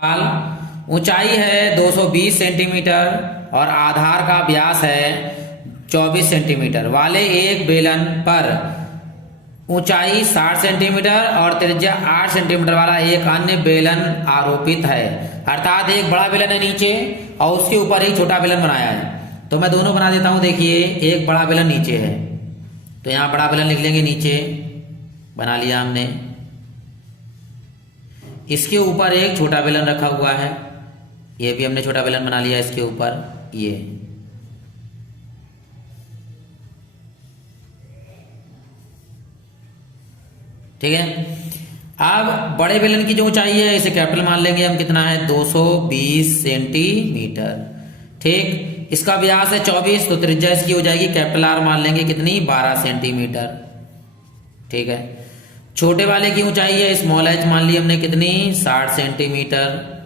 सवाल, ऊंचाई है 220 सेंटीमीटर और आधार का व्यास है 24 सेंटीमीटर वाले एक बेलन पर ऊंचाई 60 सेंटीमीटर और त्रिज्या 8 सेंटीमीटर वाला एक अन्य बेलन आरोपित है। अर्थात एक बड़ा बेलन है नीचे और उसके ऊपर एक छोटा बेलन बनाया है। तो मैं दोनों बना देता हूं। देखिए, एक बड़ा बेलन नीचे है तो यहां बड़ा बेलन लिख लेंगे, नीचे बना लिया हमने। इसके ऊपर एक छोटा बेलन रखा हुआ है, ये भी हमने छोटा बेलन बना लिया इसके ऊपर। ये ठीक है। अब बड़े बेलन की जो ऊंचाई है इसे कैपिटल मान लेंगे हम, कितना है 220 सेंटीमीटर। ठीक, इसका व्यास है 24 तो त्रिज्या इसकी हो जाएगी कैपिटल आर मान लेंगे, कितनी 12 सेंटीमीटर। ठीक है। छोटे वाले की ऊंचाई है स्मॉल एच मान ली हमने, कितनी 60 सेंटीमीटर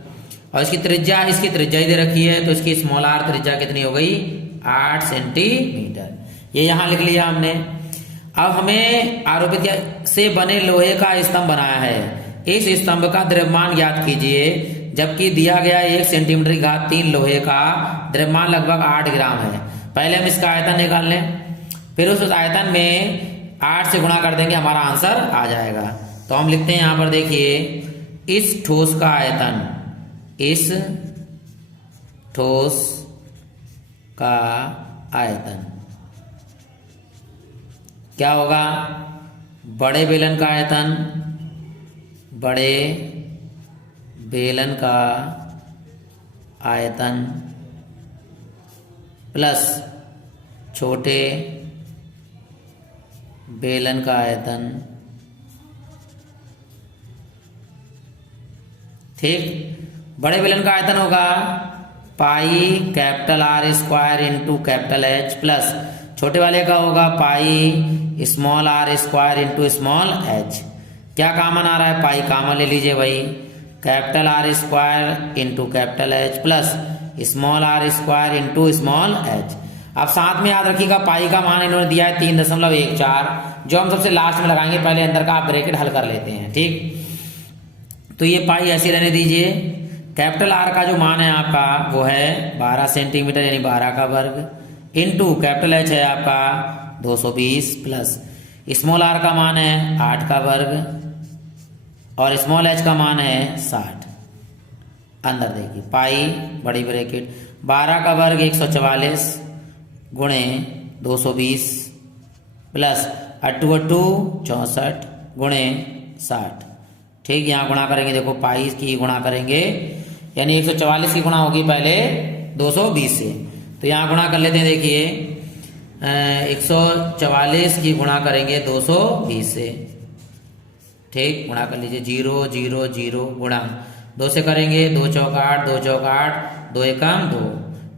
और इसकी त्रिज्या ही दे रखी है तो इसकी स्मॉल आर त्रिज्या कितनी हो गई 8 सेंटीमीटर। ये यहां लिख लिया हमने। अब हमें आरोपित से बने लोहे का स्तंभ बनाया है। इस स्तंभ का द्रव्यमान ज्ञात कीजिए, जबकि दिया गया 1 सेंटीमीटर की घात 3 लोहे का द्रव्यमान लगभग 8 ग्राम है। पहले हम इसका आयतन निकाल लें, फिर उस आयतन में 8 से गुणा कर देंगे, हमारा आंसर आ जाएगा। तो हम लिखते हैं यहां पर, देखिए, इस ठोस का आयतन, इस ठोस का आयतन क्या होगा, बड़े बेलन का आयतन, बड़े बेलन का आयतन प्लस छोटे बेलन का आयतन। ठीक, बड़े बेलन का आयतन होगा pi capital R square into capital H plus छोटे वाले का होगा pi small R square into small H. क्या कॉमन आ रहा है, पाई कॉमन ले लीजिए भाई, capital R square into capital H plus small R square into small H. अब साथ में याद रखिएगा पाई का मान इन्होंने दिया है 3.14, जो हम सबसे लास्ट में लगाएंगे, पहले अंदर का आप ब्रैकेट हल कर लेते हैं। ठीक, तो ये पाई ऐसे रहने दीजिए। कैपिटल आर का जो मान है आपका वो है 12 सेंटीमीटर यानी 12 का वर्ग इंटू कैपिटल एच है आपका 220 प्लस स्मॉल आर का मान है 8 का वर्ग और स्मॉल एच का मान है 60। अंदर देखिए पाई बड़ी ब्रैकेट 12 का वर्ग 144 गुणे 220 प्लस 8 64 गुणे 60। ठीक, यहाँ गुणा करेंगे, देखो पाई की गुणा करेंगे यानी 144 की गुणा होगी पहले 220 से, तो यहाँ गुणा कर लेते हैं। देखिए 144 की गुणा करेंगे 220 से। ठीक, गुणा कर लीजिए 0 0 0 गुणा 2 से करेंगे 2 चौका 8 2 चौका 8 2 एकम 2,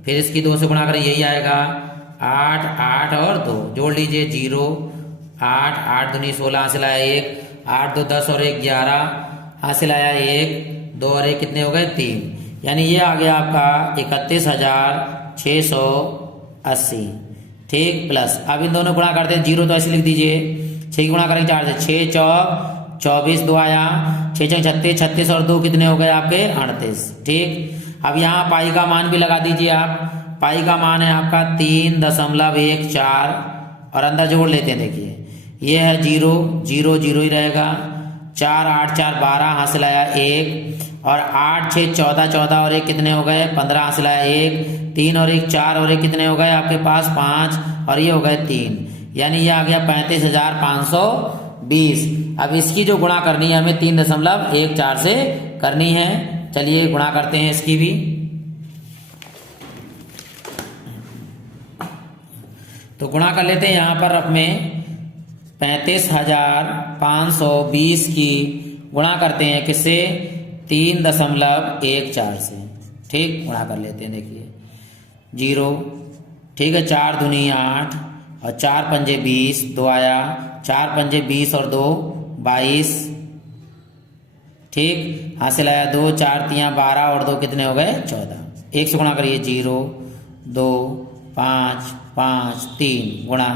फिर इसकी 2 से गुणा करें यही आएगा 8 8 और 2 जोड़ लीजिए 0 8 8 दूनी 16 हासिल आया 1 8 2 10 और 1 11 हासिल आया 1 2 और 1 कितने हो गए 3, यानी ये आ गया आपका 31,680। ठीक, प्लस अब इन दोनों गुणा करते हैं, 0 तो ऐसे लिख दीजिए, 6 की गुणा करेंगे 4 से 6 चौक 24 2 आया 6 चौक 36 36 और 2 कितने हो गए आपके 38। ठीक, अब यहाँ पाई का मान भी लगा दीजिए आप, पाई का मान है आपका 3.14 और अंदर जोड़ लेते हैं। देखिए ये है 0 0 0 ही रहेगा, 4 8 4 12 हासिल आया 1 और 8 6 14 14 और 1 कितने हो गए 15 हासिल आया 1 3 और 1 4 और 1 कितने हो गए आपके पास 5 और ये हो गए 3, यानी ये आ गया 35,520। अब इसकी जो गुणा करनी है हमें 3.14 से करनी है। चलिए गुणा करते हैं इसकी भी। तो गुणा कर लेते हैं यहाँ पर अपने 35,520 की गुणा करते हैं किससे 3.14 से। ठीक, गुणा कर लेते हैं। देखिए 0, ठीक है, 4 दूनी 8 और 4 पंजे 20 2 आया 4 पंजे 20 और 2 22। ठीक, हासिल आया 2 4 3 12 और 2 कितने हो गए 14। 1 से गुणा करिए 0 2 5 5 3 गुणा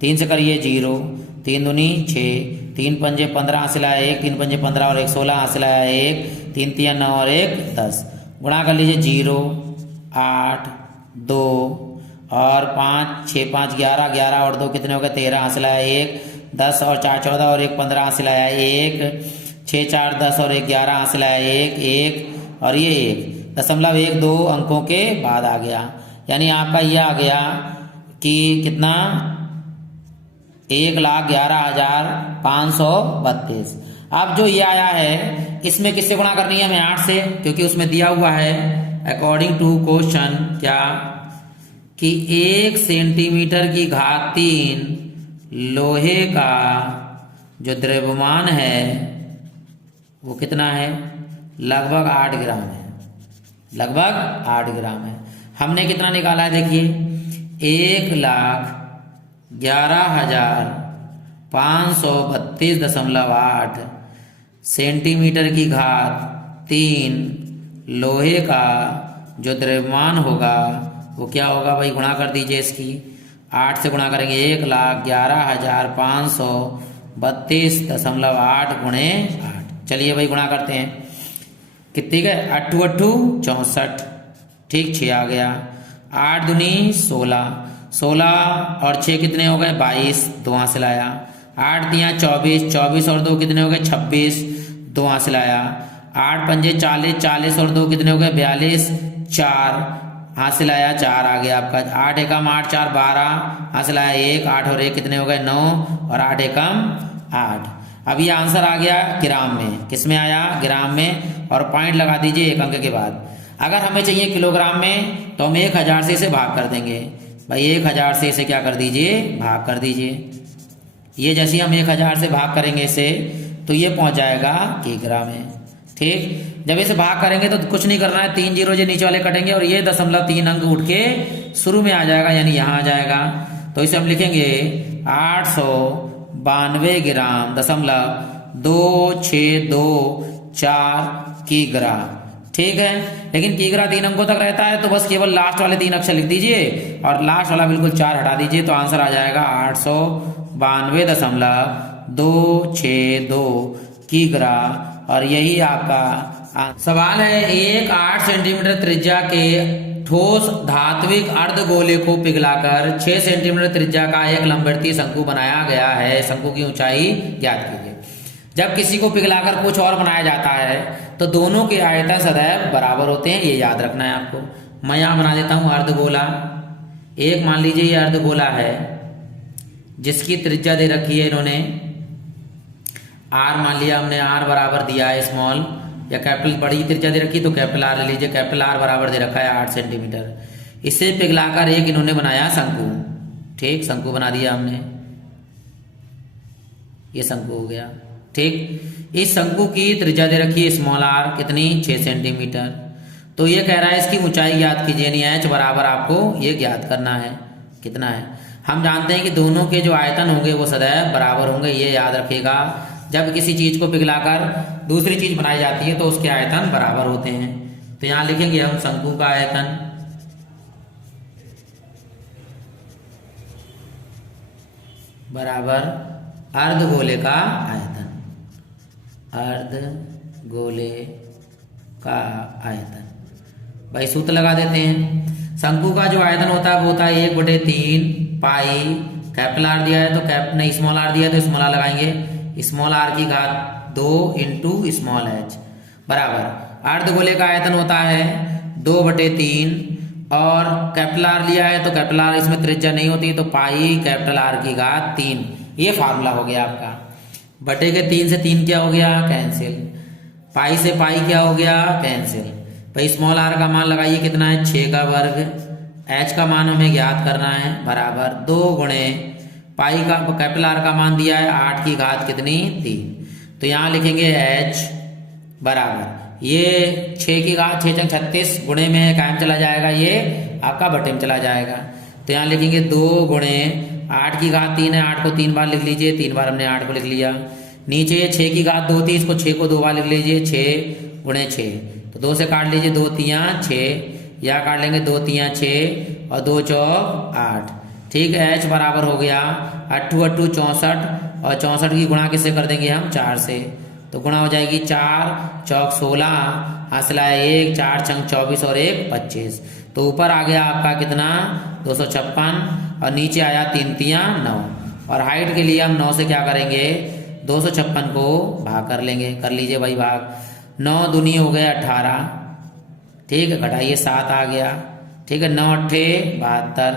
3 से करिए 0 3 दूनी 6 3 पंजे 15 हासिल आया 1 3 पंजे 15 और 1 16 हासिल आया 1 3 3 9 और 1 10, गुणा कर लीजिए 0 8 2 और 5 6 5 11, 11 और 2 कितने हो गए 13, हासिल आया 1, 10 और 4 14 और 1 15, हासिल आया 1, 6 4 10 और 1 11, हासिल आया 1 1 और ये 1.12 अंकों के बाद आ गया। यानी आपका ये आ गया कि कितना 1,11,532। अब जो ये आया है इसमें किससे गुणा करनी है हमें 8 से, क्योंकि उसमें दिया हुआ है अकॉर्डिंग टू क्वेश्चन क्या कि 1 सेंटीमीटर की घात 3 लोहे का जो द्रव्यमान है वो कितना है, लगभग 8 ग्राम है, लगभग 8 ग्राम है। हमने कितना निकाला है देखिए 1,11,532.8 सेंटीमीटर की घात 3 लोहे का जो द्रव्यमान होगा वो क्या होगा भाई, गुणा कर दीजिए इसकी 8 से गुणा करेंगे 1,11,532.8 गुणे 8। चलिए भाई गुणा करते हैं, कितनी गए 8 8 64, ठीक 6 आ गया, 8 दूनी 16, 16 और 6 कितने हो गए 22, 2 हासिल आया, 8 3 24, 24 और 2 कितने हो गए 26, 2 हासिल आया, 8 पंजे 40, 40 और 2 कितने हो गए 42, 4 हासिल आया, 4 आ गया आपका, 8 एकम 8 4 12 हासिल आया 1, 8 और 1 कितने हो गए 9 और 8 एकम 8। अब ये आंसर आ गया ग्राम में, किस में आया ग्राम में, और पॉइंट लगा दीजिए 1 अंक के बाद। अगर हमें चाहिए किलोग्राम में तो हम 1000 से इसे भाग कर देंगे भाई, 1000 से इसे क्या कर दीजिए भाग कर दीजिए। ये जैसे हम 1000 से भाग करेंगे इसे तो ये पहुंच जाएगा किग्रा में, ठीक। जब इसे भाग करेंगे तो कुछ नहीं करना है, 3 जीरो जो नीचे वाले कटेंगे और ये 0.3 अंक उठ के शुरू में आ जाएगा, यानी यहाँ आ जाएगा। तो इसे हम लिखेंगे 892 ग्राम 0.2624 किग्रा, ठीक है। लेकिन किग्रा 3 अंकों तक रहता है तो बस केवल लास्ट वाले 3 अक्षर लिख दीजिए और लास्ट वाला बिल्कुल 4 हटा दीजिए, तो आंसर आ जाएगा 892.262 किग्रा। और यही आपका सवाल है। एक 8 सेंटीमीटर त्रिज्या के ठोस धात्विक अर्धगोले को पिघलाकर 6 सेंटीमीटर त्रिज्या का एक लंबवर्तीय शंकु बनाया गया है, शंकु की ऊंचाई ज्ञात कीजिए। जब किसी को पिघलाकर कुछ और बनाया जाता है तो दोनों के आयतन सदैव बराबर होते हैं, ये याद रखना है आपको। मैं यहां बना देता हूं अर्धगोला। एक मान लीजिए ये अर्धगोला है जिसकी त्रिज्या दे रखी है इन्होंने आर, मान लिया हमने आर बराबर दिया है स्मॉल या कैपिटल, बड़ी त्रिज्या दे रखी तो कैपिटल आर ले लीजिए, कैपिटल आर बराबर दे रखा है 8 सेंटीमीटर। इसे पिघलाकर एक इन्होंने बनाया शंकु, ठीक, शंकु बना दिया हमने, ये शंकु हो गया, ठीक। इस शंकु की त्रिज्या दे रखी है स्मॉल आर, कितनी 6 सेंटीमीटर। तो ये कह रहा है इसकी ऊंचाई ज्ञात कीजिए, यानी एच बराबर आपको ये ज्ञात करना है कितना है। हम जानते हैं कि दोनों के जो आयतन होंगे वो सदैव बराबर होंगे, ये याद रखिएगा। जब किसी चीज को पिघलाकर दूसरी चीज बनाई जाती है तो उसके आयतन बराबर होते हैं। तो यहां लिखेंगे हम शंकु का आयतन बराबर अर्धगोले का आयतन, अर्धगोले का आयतन। भाई सूत्र लगा देते हैं। शंकु का जो आयतन होता है वो होता है 1/3 पाई, कैपिटल आर दिया है तो नहीं स्मॉल आर दिया है तो स्मॉल आर लगाएंगे, स्मॉल आर की घात 2 इंटू स्मॉल एच बराबर अर्धगोले का आयतन होता है 2/3 और कैपिटल आर लिया है तो कैपिटल आर इसमें त्रिज्या नहीं होती तो पाई कैपिटल आर की घात 3। ये फार्मूला हो गया आपका। बटे के 3 से 3 क्या हो गया कैंसिल, पाई से पाई क्या हो गया कैंसिल। भाई स्मॉल आर का मान लगाइए कितना है 6 का वर्ग, एच का मान हमें ज्ञात करना है बराबर 2 गुणे पाई का कैपिटल आर का मान दिया है 8 की घात कितनी 3। तो यहाँ लिखेंगे एच बराबर ये 6 की घात 6 × 36 गुणे में कायम चला जाएगा, ये आपका बटे में चला जाएगा। तो यहाँ लिखेंगे 2 गुणे 8 की घात 3 है, 8 को 3 बार लिख लीजिए, 3 बार हमने 8 को लिख लिया। नीचे 6 की घात 2 थी, इसको 6 को 2 बार लिख लीजिए, 6 गुणे 6 तो 2 से काट लीजिए, 2 3 6 या काट लेंगे 2 3 6 और 2 4 8, ठीक है। एच बराबर हो गया 8 8 64 और 64 की गुणा किससे कर देंगे हम 4 से, तो तो गुणा हो जाएगी 4 चौक 16, हासिल आया 1, 4 छंग 24 और 1 25। तो ऊपर आ गया आपका कितना 256 और नीचे आया 3 तियां 9। और हाइट के लिए हम 9 से क्या करेंगे 256 को भाग कर लेंगे। कर लीजिए भाई भाग। 9 दूनी हो गया 18, ठीक है, घटाइए 7 आ गया, ठीक है। 9 अट्ठे 72,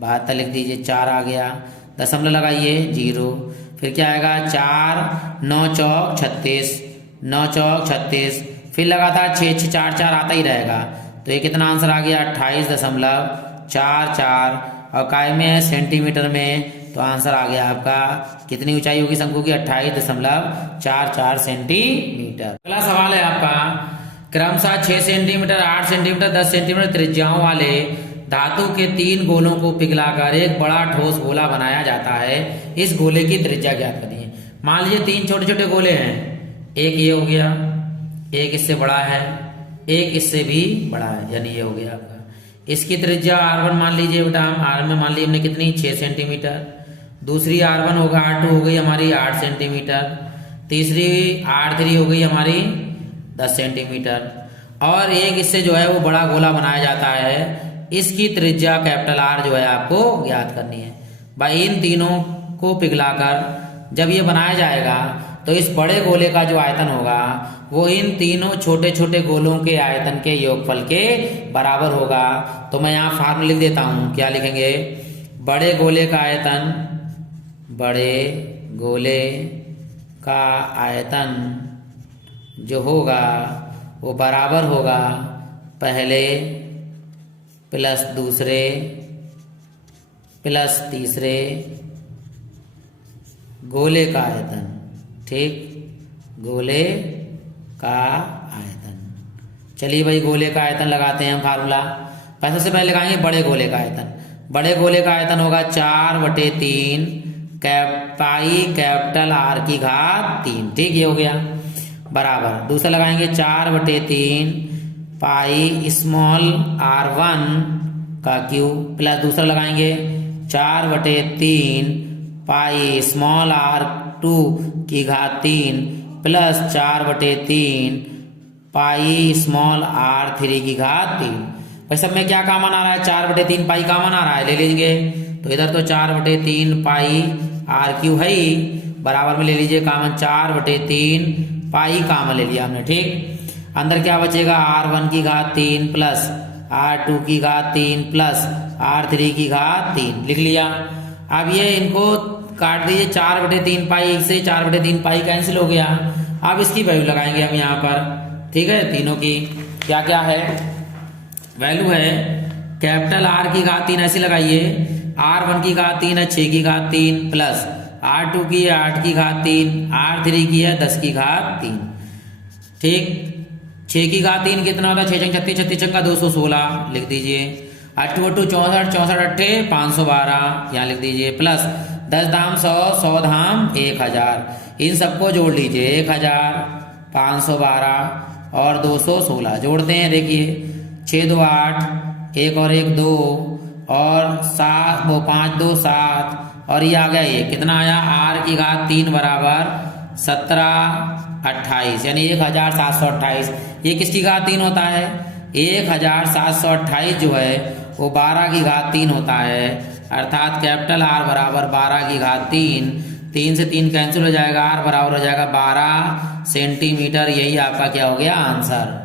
72 लिख दीजिए, 4 आ गया, दशमलव लगाइए 0। फिर क्या आएगा 4 9 चौक 36, 9 चौक 36, फिर लगातार 6 6 4 4 आता ही रहेगा। तो ये कितना आंसर आ गया 28.44। और काय में है सेंटीमीटर में, तो आंसर आ गया आपका कितनी ऊंचाई होगी शंकु की 28.44 सेंटीमीटर। अगला सवाल है आपका क्रमशः 6 सेंटीमीटर 8 सेंटीमीटर 10 सेंटीमीटर त्रिज्याओं वाले धातु के 3 गोलों को पिघलाकर एक बड़ा ठोस गोला बनाया जाता है। इस गोले की त्रिज्या ज्ञात करिए। मान लीजिए 3 छोटे छोटे गोले हैं, एक ये हो गया, एक इससे बड़ा है, एक इससे भी बड़ा है, यानी ये हो गया आपका। इसकी त्रिज्या R1 मान लीजिए बेटा, हम R में मान लीजिए हमने कितनी 6 सेंटीमीटर, दूसरी R1 होगा, R2 हो गई हमारी 8 सेंटीमीटर, तीसरी R3 हो गई हमारी 10 सेंटीमीटर, और एक इससे जो है वो बड़ा गोला बनाया जाता है। इसकी त्रिज्या कैपिटल R जो है आपको ज्ञात करनी है। भाई इन तीनों को पिघलाकर जब ये बनाया जाएगा तो इस बड़े गोले का जो आयतन होगा वो इन तीनों छोटे छोटे गोलों के आयतन के योगफल के बराबर होगा। तो मैं यहाँ फार्मूला लिख देता हूँ, क्या लिखेंगे, बड़े गोले का आयतन, बड़े गोले का आयतन जो होगा वो बराबर होगा पहले प्लस दूसरे प्लस तीसरे गोले का आयतन, ठीक, गोले का आयतन। चलिए भाई गोले का आयतन लगाते हैं हम फार्मूला। सबसे पहले लगाएंगे बड़े गोले का आयतन। बड़े गोले का आयतन होगा 4/3 पाई कैपिटल R की घात 3, ठीक, ये हो गया, बराबर। दूसरा लगाएंगे 4/3 पाई स्मॉल r1 का क्यूब, प्लस दूसरा लगाएंगे 4/3 पाई स्मॉल r2 की घात 3 प्लस 4/3 पाई स्मॉल r3 की घात 3। भाई सब में क्या कॉमन आ रहा है, 4/3 पाई कॉमन आ रहा है, ले लीजिए। तो इधर तो 4/3 पाई r3 है ही, बराबर में ले लीजिए कॉमन 4/3 पाई कॉमन ले लिया हमने, ठीक। अंदर क्या बचेगा R1 की घात 3 प्लस R2 की घात 3 प्लस R3 की घात 3 लिख लिया। अब ये इनको काट दीजिए, 4/3 पाई से 4/3 पाई कैंसिल हो गया। अब इसकी वैल्यू लगाएंगे हम यहाँ पर, ठीक है। तीनों की क्या क्या है वैल्यू है, कैपिटल R की घात 3 ऐसे लगाइए, R1 की घात 3 है 6 की घात 3 प्लस R2 की 8 की घात 3, R3 की है 10 की घात 3, ठीक। 6 की घात 3 कितना होता है, 6 छंग 36, 36 छंग 216 लिख दीजिए। 8 8 64, 64 अट्ठे 512 यहाँ लिख दीजिए, प्लस 10 धाम 100, 100 धाम 1000, इन सबको जोड़ लीजिए, 1000 512 और 216 जोड़ते हैं। देखिए 6 2 8, 1 और 1 2 और 7 वो 5 2 7 और ये आ गया, ये कितना आया R की घात 3 बराबर 1728 यानी 1728। ये किसकी घात 3 होता है, 1728 जो है वो 12 की घात 3 होता है, अर्थात कैपिटल R बराबर 12 की घात 3, 3 से 3 कैंसिल हो जाएगा, R बराबर हो जाएगा 12 सेंटीमीटर। यही आपका क्या हो गया आंसर।